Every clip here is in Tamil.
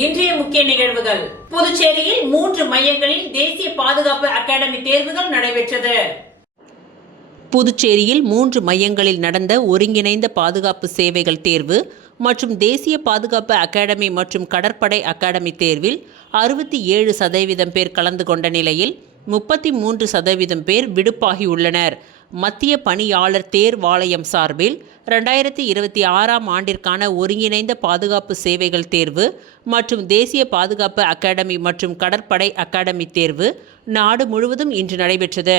இன்றைய முக்கிய நிகழ்வுகள். புதுச்சேரியில் 3 மையங்களில் தேசிய பாதுகாப்பு அகாடமி தேர்வுகள் நடைபெற்றது. புதுச்சேரியில் 3 மையங்களில் நடந்த ஒருங்கிணைந்த பாதுகாப்பு சேவைகள் தேர்வு மற்றும் தேசிய பாதுகாப்பு அகாடமி மற்றும் கடற்படை அகாடமி தேர்வில் 67% பேர் கலந்து கொண்ட நிலையில் 33% பேர் விடுப்பாகியுள்ளனர். மத்திய பணியாளர் தேர்வாணையம் சார்பில் 2026ஆம் ஆண்டிற்கான ஒருங்கிணைந்த பாதுகாப்பு சேவைகள் தேர்வு மற்றும் தேசிய பாதுகாப்பு அகாடமி மற்றும் கடற்படை அகாடமி தேர்வு நாடு முழுவதும் இன்று நடைபெற்றது.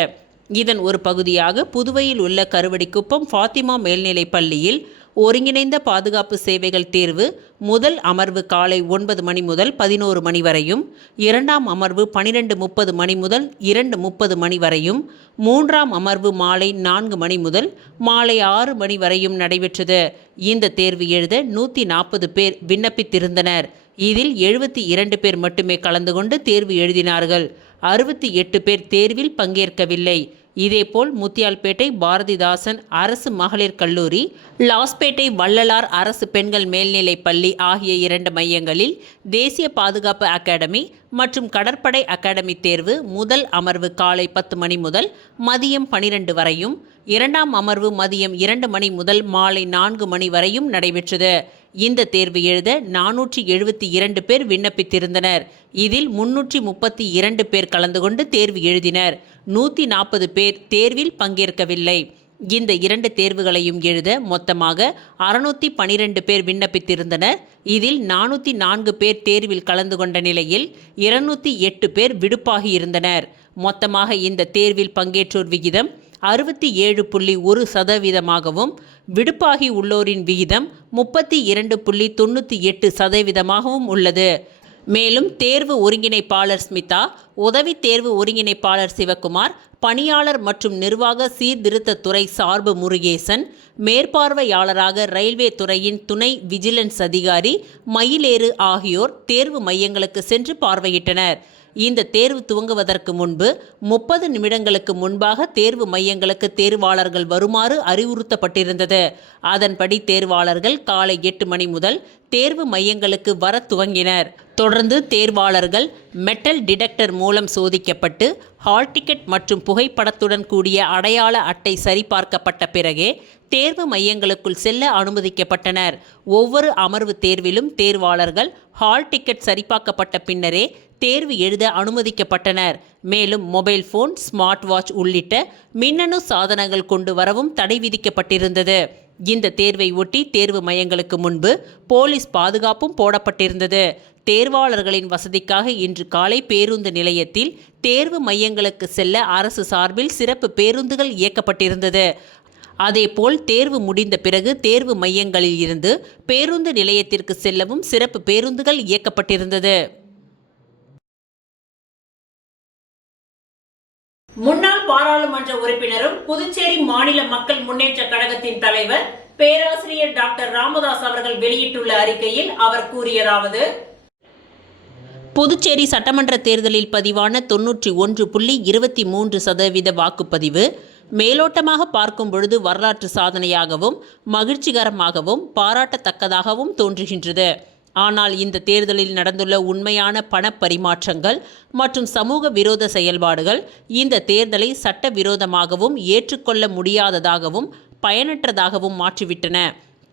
இதன் ஒரு பகுதியாக புதுவையில் உள்ள கருவடிக்குப்பம் ஃபாத்திமா மேல்நிலைப் பள்ளியில் ஒருங்கிணைந்த பாதுகாப்பு சேவைகள் தேர்வு முதல் அமர்வு காலை 9 மணி முதல் 11 மணி வரையும், 2ஆம் அமர்வு 12:30 மணி முதல் 2:30 மணி வரையும், 3ஆம் அமர்வு மாலை 4 மணி முதல் மாலை 6 மணி வரையும் நடைபெற்றது. இந்த தேர்வு எழுத 140 பேர் விண்ணப்பித்திருந்தனர். இதில் 72 பேர் மட்டுமே கலந்து கொண்டு தேர்வு எழுதினார்கள். 68 பேர் தேர்வில் பங்கேற்கவில்லை. இதேபோல் முத்தியால்பேட்டை பாரதிதாசன் அரசு மகளிர் கல்லூரி, லாஸ்பேட்டை வள்ளலார் அரசு பெண்கள் மேல்நிலைப் பள்ளி ஆகிய 2 மையங்களில் தேசிய பாதுகாப்பு அகாடமி மற்றும் கடற்படை அகாடமி தேர்வு முதல் அமர்வு காலை 10 மணி முதல் மதியம் 12 வரையும், 2ஆம் அமர்வு மதியம் 2 மணி முதல் மாலை 4 மணி வரையும் நடைபெற்றது. இந்த தேர்வு எழுத 472 பேர் விண்ணப்பித்திருந்தனர். இதில் 332 பேர் கலந்து கொண்டு தேர்வு எழுதினர். 140 பேர் தேர்வில் பங்கேற்கவில்லை. இந்த 2 தேர்வுகளையும் எழுத மொத்தமாக 612 பேர் விண்ணப்பித்திருந்தனர். இதில் 404 பேர் தேர்வில் கலந்து கொண்ட நிலையில் 208 பேர் விடுப்பாகியிருந்தனர். மொத்தமாக இந்த தேர்வில் பங்கேற்றோர் விகிதம் 67.1%, விடுப்பாகி உள்ளோரின் விகிதம் 32.98% உள்ளது. மேலும் தேர்வு ஒருங்கிணைப்பாளர் ஸ்மிதா, உதவி தேர்வு ஒருங்கிணைப்பாளர் சிவகுமார், பணியாளர் மற்றும் நிர்வாக சீர்திருத்தத்துறை சார்பு முருகேசன், மேற்பார்வையாளராக ரயில்வே துறையின் துணை விஜிலன்ஸ் அதிகாரி மயிலேறு ஆகியோர் தேர்வு மையங்களுக்கு சென்று பார்வையிட்டனர். இந்த தேர்வு துவங்குவதற்கு முன்பு 30 நிமிடங்களுக்கு முன்பாக தேர்வு மையங்களுக்கு தேர்வாளர்கள் வருமாறு அறிவுறுத்தப்பட்டிருந்தது. அதன்படி தேர்வாளர்கள் காலை 8 மணி முதல் தேர்வு மையங்களுக்கு வர துவங்கினர். தொடர்ந்து தேர்வாளர்கள் மெட்டல் டிடெக்டர் மூலம் சோதிக்கப்பட்டு ஹால் டிக்கெட் மற்றும் புகைப்படத்துடன் கூடிய அடையாள அட்டை சரிபார்க்கப்பட்ட பிறகே தேர்வு மையங்களுக்குள் செல்ல அனுமதிக்கப்பட்டனர். ஒவ்வொரு அமர்வு தேர்விலும் தேர்வாளர்கள் ஹால் டிக்கெட் சரிபார்க்கப்பட்ட பின்னரே தேர்வு எழுத அனுமதிக்கப்பட்டனர். மேலும் மொபைல் போன், ஸ்மார்ட் வாட்ச் உள்ளிட்ட மின்னணு சாதனங்கள் கொண்டு வரவும் தடை விதிக்கப்பட்டிருந்தது. இந்த தேர்வை ஒட்டி தேர்வு மையங்களுக்கு முன்பு போலீஸ் பாதுகாப்பும் போடப்பட்டிருந்தது. தேர்வாளர்களின் வசதிக்காக இன்று காலை பேருந்து நிலையத்தில் தேர்வு மையங்களுக்கு செல்ல அரசு சார்பில் சிறப்பு பேருந்துகள் இயக்கப்பட்டிருந்தது. அதேபோல் தேர்வு முடிந்த பிறகு தேர்வு மையங்களில் இருந்து பேருந்து நிலையத்திற்கு செல்லவும் சிறப்பு பேருந்துகள் இயக்கப்பட்டிருந்தது. முன்னாள் பாராளுமன்ற உறுப்பினரும் புதுச்சேரி மாநில மக்கள் முன்னேற்ற கழகத்தின் தலைவர் பேராசிரியர் டாக்டர் ராமதாஸ் அவர்கள் வெளியிட்டுள்ள அறிக்கையில் அவர் கூறியதாவது: புதுச்சேரி சட்டமன்ற தேர்தலில் பதிவான 91.23% வாக்குப்பதிவு மேலோட்டமாக பார்க்கும் பொழுது வரலாற்று சாதனையாகவும் மகிழ்ச்சிகரமாகவும் பாராட்டத்தக்கதாகவும் தோன்றுகின்றது. ஆனால் இந்த தேர்தலில் நடந்துள்ள உண்மையான பணப்பரிமாற்றங்கள் மற்றும் சமூக விரோத செயல்பாடுகள் இந்த தேர்தலை சட்டவிரோதமாகவும் ஏற்றுக்கொள்ள முடியாததாகவும் பயனற்றதாகவும் மாற்றிவிட்டன.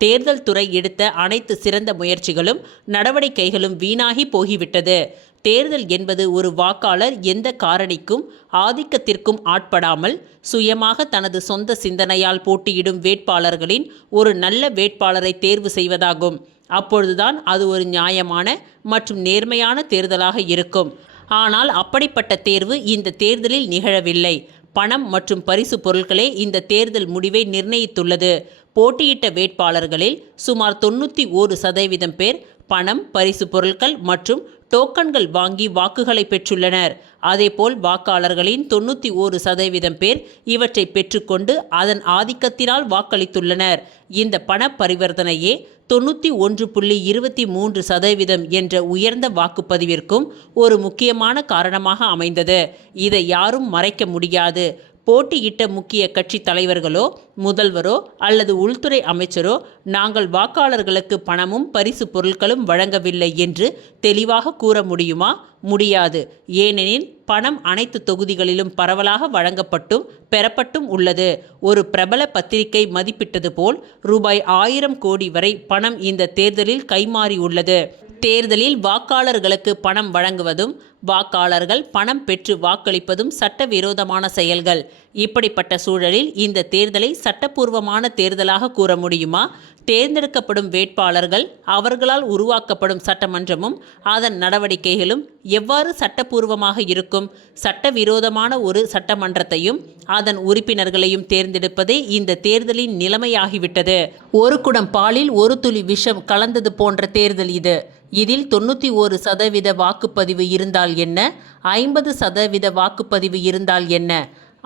தேர்தல் துறை எடுத்த அனைத்து சிறந்த முயற்சிகளும் நடவடிக்கைகளும் வீணாகி போகிவிட்டது. தேர்தல் என்பது ஒரு வாக்காளர் எந்த காரணிக்கும் ஆதிக்கத்திற்கும் ஆட்படாமல் சுயமாக தனது சொந்த சிந்தனையால் போட்டியிடும் வேட்பாளர்களின் ஒரு நல்ல வேட்பாளரை தேர்வு செய்வதாகும். அப்பொழுதுதான் அது ஒரு நியாயமான மற்றும் நேர்மையான தேர்தலாக இருக்கும். ஆனால் அப்படிப்பட்ட தேர்வு இந்த தேர்தலில் நிகழவில்லை. பணம் மற்றும் பரிசு பொருட்களே இந்த தேர்தல் முடிவை நிர்ணயித்துள்ளது. போட்டியிட்ட வேட்பாளர்களில் சுமார் 91% பேர் பணம், பரிசு பொருட்கள் மற்றும் டோக்கன்கள் வாங்கி வாக்குகளை பெற்றுள்ளனர். அதேபோல் வாக்காளர்களின் 91% பேர் இவற்றை பெற்றுக்கொண்டு அதன் ஆதிக்கத்தினால் வாக்களித்துள்ளனர். இந்த பண பரிவர்த்தனையே 91.23% என்ற உயர்ந்த வாக்குப்பதிவிற்கும் ஒரு முக்கியமான காரணமாக அமைந்தது. இதை யாரும் மறைக்க முடியாது. போட்டியிட்ட முக்கிய கட்சி தலைவர்களோ முதல்வரோ அல்லது உள்துறை அமைச்சரோ நாங்கள் வாக்காளர்களுக்கு பணமும் பரிசு பொருட்களும் வழங்கவில்லை என்று தெளிவாக கூற முடியுமா? முடியாது. ஏனெனில் பணம் அனைத்து தொகுதிகளிலும் பரவலாக வழங்கப்பட்டும் பெறப்பட்டும் உள்ளது. ஒரு பிரபல பத்திரிகை மதிப்பிட்டது போல் ரூபாய் 1000 கோடி வரை பணம் இந்த தேர்தலில் கைமாறி உள்ளது. தேர்தலில் வாக்காளர்களுக்கு பணம் வழங்குவதும் வாக்காளர்கள் பணம் பெற்று வாக்களிப்பதும் சட்டவிரோதமான செயல்கள். இப்படிப்பட்ட சூழலில் இந்த தேர்தலை சட்டப்பூர்வமான தேர்தலாக கூற முடியுமா? தேர்ந்தெடுக்கப்படும் வேட்பாளர்கள் அவர்களால் உருவாக்கப்படும் சட்டமன்றமும் அதன் நடவடிக்கைகளும் எவ்வாறு சட்டப்பூர்வமாக இருக்கும்? சட்டவிரோதமான ஒரு சட்டமன்றத்தையும் அதன் உறுப்பினர்களையும் தேர்ந்தெடுப்பதே இந்த தேர்தலின் நிலைமையாகிவிட்டது. ஒரு குடம் பாலில் ஒரு துளி விஷம் கலந்தது போன்ற தேர்தல் இது. இதில் 91% வாக்குப்பதிவு இருந்தால் என்ன, 50% வாக்குப்பதிவு இருந்தால் என்ன?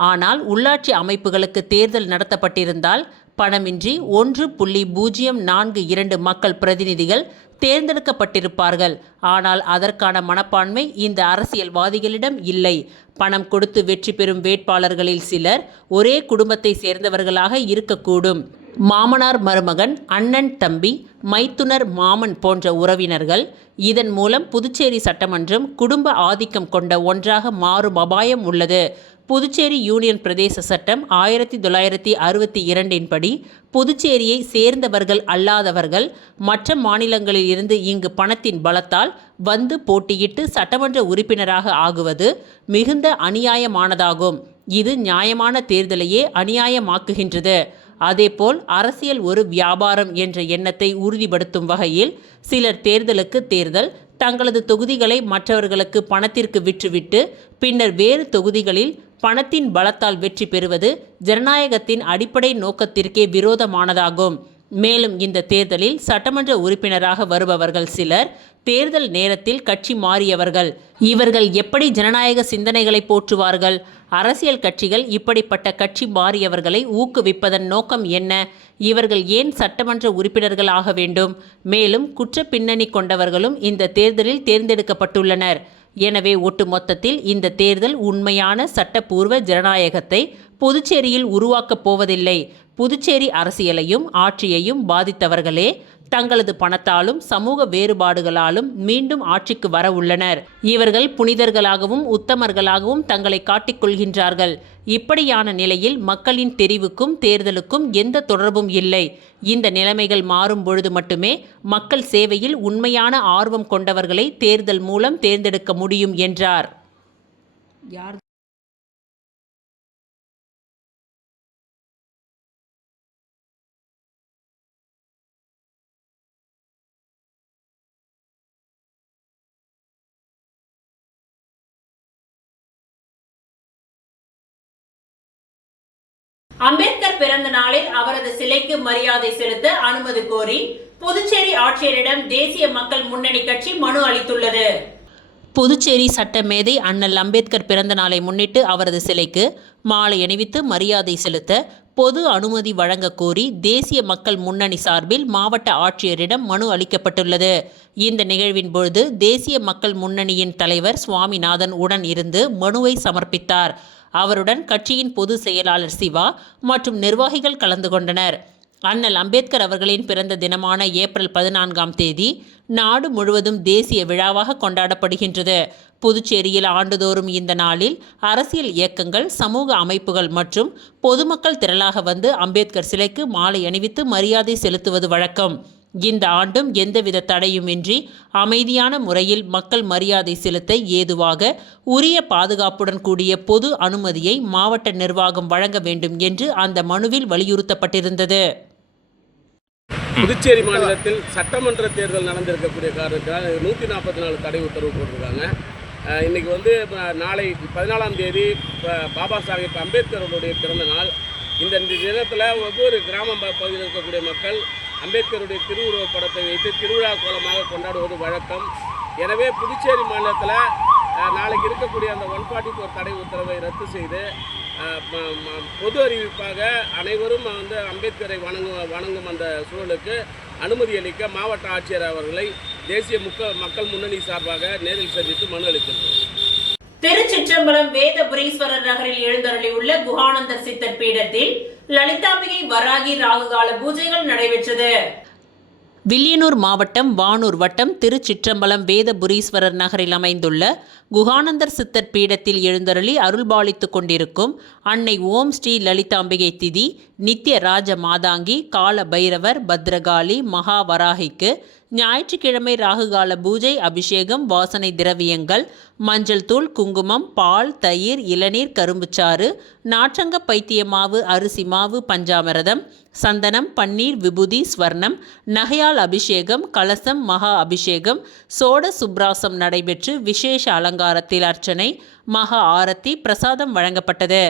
ஆனால் உள்ளாட்சி அமைப்புகளுக்கு தேர்தல் நடத்தப்பட்டிருந்தால் பணமின்றி 1.042 மக்கள் பிரதிநிதிகள் தேர்ந்தெடுக்கப்பட்டிருப்பார்கள். ஆனால் அதற்கான மனப்பான்மை இந்த அரசியல்வாதிகளிடம் இல்லை. பணம் கொடுத்து வெற்றி பெறும் வேட்பாளர்களில் சிலர் ஒரே குடும்பத்தை சேர்ந்தவர்களாக இருக்கக்கூடும். மாமனார் மருமகன், அண்ணன் தம்பி, மைத்துனர் மாமன் போன்ற உறவினர்கள். இதன் மூலம் புதுச்சேரி சட்டமன்றம் குடும்ப ஆதிக்கம் கொண்ட ஒன்றாக மாறும் அபாயம் உள்ளது. புதுச்சேரி யூனியன் பிரதேச சட்டம் 1962 படி புதுச்சேரியை சேர்ந்தவர்கள் அல்லாதவர்கள் மற்ற மாநிலங்களில் இருந்து இங்கு பணத்தின் பலத்தால் வந்து போட்டியிட்டு சட்டமன்ற உறுப்பினராக ஆகுவது மிகுந்த அநியாயமானதாகும். இது நியாயமான தேர்தலையே அநியாயமாக்குகின்றது. அதேபோல் அரசியல் ஒரு வியாபாரம் என்ற எண்ணத்தை உறுதிப்படுத்தும் வகையில் சிலர் தேர்தலுக்கு தேர்தல் தங்களது தொகுதிகளை மற்றவர்களுக்கு பணத்திற்கு விற்றுவிட்டு பின்னர் வேறு தொகுதிகளில் பணத்தின் பலத்தால் வெற்றி பெறுவது ஜனநாயகத்தின் அடிப்படை நோக்கத்திற்கே விரோதமானதாகும். மேலும் இந்த தேர்தலில் சட்டமன்ற உறுப்பினராக வருபவர்கள் சிலர் தேர்தல் நேரத்தில் கட்சி மாறியவர்கள். இவர்கள் எப்படி ஜனநாயக சிந்தனைகளை போற்றுவார்கள்? அரசியல் கட்சிகள் இப்படிப்பட்ட கட்சி மாறியவர்களை ஊக்குவிப்பதன் நோக்கம் என்ன? இவர்கள் ஏன் சட்டமன்ற உறுப்பினர்கள் ஆக வேண்டும்? மேலும் குற்ற பின்னணி கொண்டவர்களும் இந்த தேர்தலில் தேர்ந்தெடுக்கப்பட்டுள்ளனர். எனவே ஒட்டுமொத்தத்தில் இந்த தேர்தல் உண்மையான சட்டப்பூர்வ ஜனநாயகத்தை புதுச்சேரியில் உருவாக்கப் போவதில்லை. புதுச்சேரி அரசியலையும் ஆட்சியையும் பாதித்தவர்களே தங்களது பணத்தாலும் சமூக வேறுபாடுகளாலும் மீண்டும் ஆட்சிக்கு வர உள்ளனர். இவர்கள் புனிதர்களாகவும் உத்தமர்களாகவும் தங்களை காட்டிக்கொள்கின்றார்கள். இப்படியான நிலையில் மக்களின் தெரிவுக்கும் தேர்தலுக்கும் எந்த தொடர்பும் இல்லை. இந்த நிலைமைகள் மாறும் பொழுது மட்டுமே மக்கள் சேவையில் உண்மையான ஆர்வம் கொண்டவர்களை தேர்தல் மூலம் தேர்ந்தெடுக்க முடியும் என்றார். அம்பேத்கர் பிறந்த நாளில் அவரது சிலைக்கு மரியாதை செலுத்த அனுமதி கோரி புதுச்சேரி ஆட்சியரிடம் தேசிய மக்கள் முன்னணி கட்சி மனு அளித்துள்ளது. புதுச்சேரி சட்ட மேதை அண்ணல் அம்பேத்கர் பிறந்த நாளை முன்னிட்டு அவரது சிலைக்கு மாலை அணிவித்து மரியாதை செலுத்த பொது அனுமதி வழங்க கோரி தேசிய மக்கள் முன்னணி சார்பில் மாவட்ட ஆட்சியரிடம் மனு அளிக்கப்பட்டுள்ளது. இந்த நிகழ்வின் பொழுது தேசிய மக்கள் முன்னணியின் தலைவர் சுவாமிநாதன் உடன் இருந்து மனுவை சமர்ப்பித்தார். அவருடன் கட்சியின் பொதுச் செயலாளர் சிவா மற்றும் நிர்வாகிகள் கலந்து கொண்டனர். அண்ணல் அம்பேத்கர் அவர்களின் பிறந்த தினமான ஏப்ரல் 14ஆம் தேதி நாடு முழுவதும் தேசிய விழாவாக கொண்டாடப்படுகின்றது. புதுச்சேரியில் ஆண்டுதோறும் இந்த நாளில் அரசியல் இயக்கங்கள், சமூக அமைப்புகள் மற்றும் பொதுமக்கள் திரளாக வந்து அம்பேத்கர் சிலைக்கு மாலை அணிவித்து மரியாதை செலுத்துவது வழக்கம். இந்த ஆண்டும் எந்தவித தடையுமின்றி அமைதியான முறையில் மக்கள் மரியாதை செலுத்த ஏதுவாக உரிய பாதுகாப்புடன் கூடிய பொது அனுமதியை மாவட்ட நிர்வாகம் வழங்க வேண்டும் என்று அந்த மனுவில் வலியுறுத்தப்பட்டிருந்தது. புதுச்சேரி மாநிலத்தில் சட்டமன்ற தேர்தல் நடந்திருக்கக்கூடிய காரணத்தால் 144 தடை உத்தரவு போட்டிருக்காங்க. இன்றைக்கி நாளை 14ஆம் தேதி பாபா சாஹேப் அம்பேத்கருடைய பிறந்த நாள். இந்த தினத்தில் ஒவ்வொரு கிராம பகுதியில் இருக்கக்கூடிய மக்கள் அம்பேத்கருடைய திருவுருவப் படத்தை வைத்து திருவிழா கோலமாக கொண்டாடுவது வழக்கம். எனவே புதுச்சேரி மாநிலத்தில் நாளைக்கு இருக்கக்கூடிய அந்த 144 தடை உத்தரவை ரத்து செய்து பொது அறிவிப்பாக அனைவரும் அம்பேத்கரை வணங்கும் அந்த சூழலுக்கு அனுமதி அளிக்க மாவட்ட ஆட்சியர் அவர்களை தேசிய மக்கள் முன்னணி சார்பாக நேரில் சந்தித்து மனு அளிக்கின்றோம். திருச்சிற்றம்பலம் வேதபுரீஸ்வரர் நகரில் எழுந்தருளியுள்ள குஹானந்தர் சித்தர் பீடத்தில் லலிதாம்பிகை வராகி ராகுகால பூஜைகள் நடைபெற்றது. வில்லியனூர் மாவட்டம் வானூர் வட்டம் திருச்சிற்றம்பலம் வேதபுரீஸ்வரர் நகரில் அமைந்துள்ள குஹானந்தர் சித்தர் பீடத்தில் எழுந்தருளி அருள்பாலித்து கொண்டிருக்கும் அன்னை ஓம் ஸ்ரீ லலிதாம்பிகை திதி நித்திய ராஜ மாதாங்கி கால பைரவர் பத்ரகாளி மகாவராகிக்கு ஞாயிற்றுக்கிழமை ராகுகால பூஜை அபிஷேகம் வாசனை திரவியங்கள் மஞ்சள் தூள் குங்குமம் பால் தயிர் இளநீர் கரும்புச்சாறு நாற்றங்க பைத்திய மாவு அரிசி மாவு பஞ்சாமிரதம் சந்தனம் பன்னீர் விபூதி ஸ்வர்ணம் நகையால் அபிஷேகம் கலசம் மகா அபிஷேகம் சோட சுப்ராசம் நடைபெற்று விசேஷ அலங்காரத்தில் அர்ச்சனை மகா ஆரத்தி பிரசாதம் வழங்கப்பட்டது.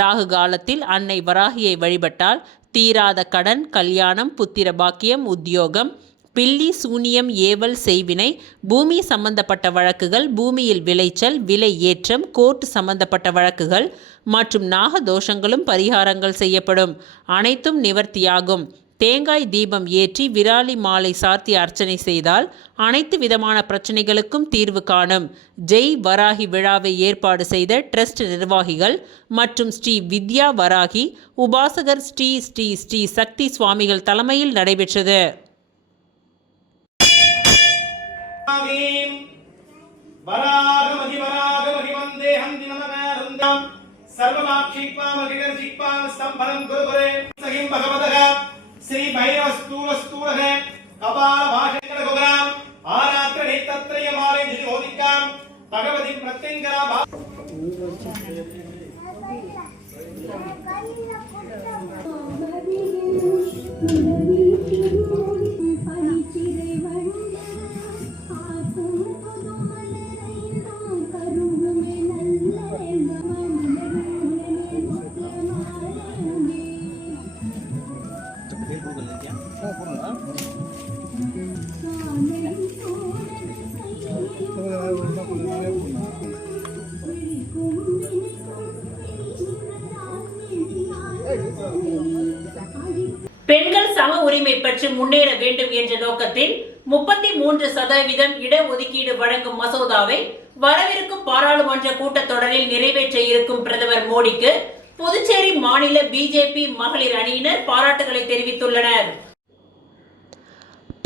ராகு காலத்தில் அன்னை வராகியை வழிபட்டால் தீராத கடன் கல்யாணம் புத்திர பாக்கியம் உத்தியோகம் பில்லி சூனியம் ஏவல் செய்வினை பூமி சம்பந்தப்பட்ட வழக்குகள் பூமியில் விளைச்சல் விலை ஏற்றம் கோர்ட் சம்பந்தப்பட்ட வழக்குகள் மற்றும் நாகதோஷங்களும் பரிகாரங்கள் செய்யப்படும். அனைத்தும் நிவர்த்தியாகும். தேங்காய் தீபம் ஏற்றி விராலி மாலை சார்த்தி அர்ச்சனை செய்தால் அனைத்து விதமான பிரச்சனைகளுக்கும் தீர்வு காணும். ஜெய் வராகி விழாவை ஏற்பாடு செய்த ட்ரஸ்ட் நிர்வாகிகள் மற்றும் ஸ்ரீ வித்யா வராகி உபாசகர் ஸ்ரீ ஸ்ரீ ஸ்ரீ சக்தி சுவாமிகள் தலைமையில் நடைபெற்றது. श्री भैरवस्तूवस्तूरः कपाल भाषेण गोग्राम आरात्र नेत्रत्रय माले निधिहोदिकाम भगवती प्रत्यंकरा பெண்கள் சம உரிமை பெற்று முன்னேற வேண்டும் என்ற நோக்கத்தில் 33% இடஒதுக்கீடு வழங்கும் மசோதாவை வரவிருக்கும் பாராளுமன்ற கூட்டத்தொடரில் நிறைவேற்ற இருக்கும் பிரதமர் மோடிக்கு புதுச்சேரி மாநில பிஜேபி மகளிர் அணியினர் பாராட்டுகளை தெரிவித்துள்ளனர்.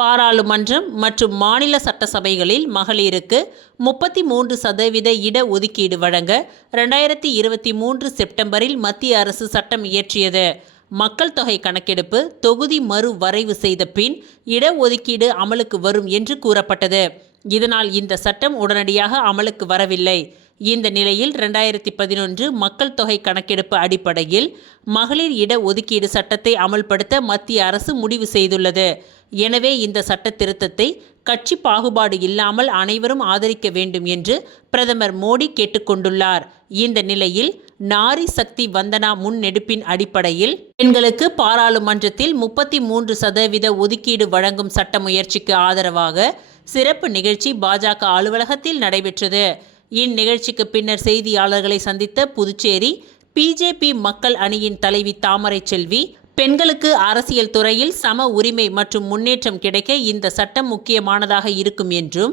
பாராளுமன்றம் மற்றும் மாநில சட்டசபைகளில் மகளிருக்கு 33% இடஒதுக்கீடு வழங்க 2023 செப்டம்பரில் மத்திய அரசு சட்டம் இயற்றியது. மக்கள் தொகை கணக்கெடுப்பு தொகுதி மறு வரைவு செய்த பின் இடஒதுக்கீடு அமலுக்கு வரும் என்று கூறப்பட்டது. இதனால் இந்த சட்டம் உடனடியாக அமலுக்கு வரவில்லை. இந்த நிலையில் 2011 மக்கள் தொகை கணக்கெடுப்பு அடிப்படையில் மகளிர் இடஒதுக்கீடு சட்டத்தை அமல்படுத்த மத்திய அரசு முடிவு செய்துள்ளது. எனவே இந்த சட்ட திருத்தத்தை கட்சி பாகுபாடு இல்லாமல் அனைவரும் ஆதரிக்க வேண்டும் என்று பிரதமர் மோடி கேட்டுக்கொண்டுள்ளார். இந்த நிலையில் நாரி சக்தி வந்தனா முன்னெடுப்பின் அடிப்படையில் பெண்களுக்கு பாராளுமன்றத்தில் 33% ஒதுக்கீடு வழங்கும் சட்ட முயற்சிக்கு ஆதரவாக சிறப்பு நிகழ்ச்சி பாஜக அலுவலகத்தில் நடைபெற்றது. இந்நிகழ்ச்சிக்கு பின்னர் செய்தியாளர்களை சந்தித்த புதுச்சேரி பிஜேபி மக்கள் அணியின் தலைவி தாமரை செல்வி, பெண்களுக்கு அரசியல் துறையில் சம உரிமை மற்றும் முன்னேற்றம் கிடைக்க இந்த சட்டம் முக்கியமானதாக இருக்கும் என்றும்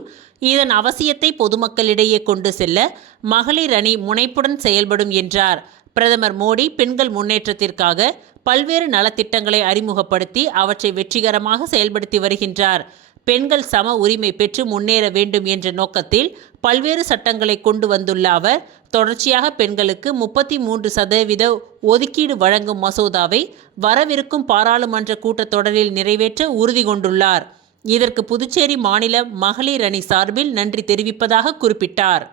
இதன் அவசியத்தை பொதுமக்களிடையே கொண்டு செல்ல மகளிர் அணி முனைப்புடன் செயல்படும் என்றார். பிரதமர் மோடி பெண்கள் முன்னேற்றத்திற்காக பல்வேறு நலத்திட்டங்களை அறிமுகப்படுத்தி அவற்றை வெற்றிகரமாக செயல்படுத்தி வருகின்றார். பெண்கள் சம உரிமை பெற்று முன்னேற வேண்டும் என்ற நோக்கத்தில் பல்வேறு சட்டங்களை கொண்டு வந்துள்ள அவர் தொடர்ச்சியாக பெண்களுக்கு 33% ஒதுக்கீடு வழங்கும் மசோதாவை வரவிருக்கும் பாராளுமன்ற கூட்டத்தொடரில் நிறைவேற்ற உறுதி கொண்டுள்ளார். இதற்கு புதுச்சேரி மாநில மகளிர் அணி சார்பில் நன்றி தெரிவிப்பதாக குறிப்பிட்டார்.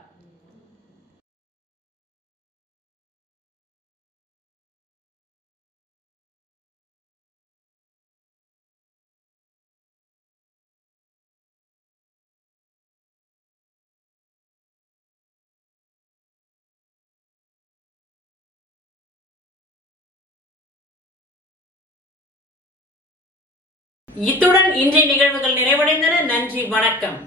இத்துடன் இன்றைய நிகழ்வுகள் நிறைவடைந்தன. நன்றி, வணக்கம்.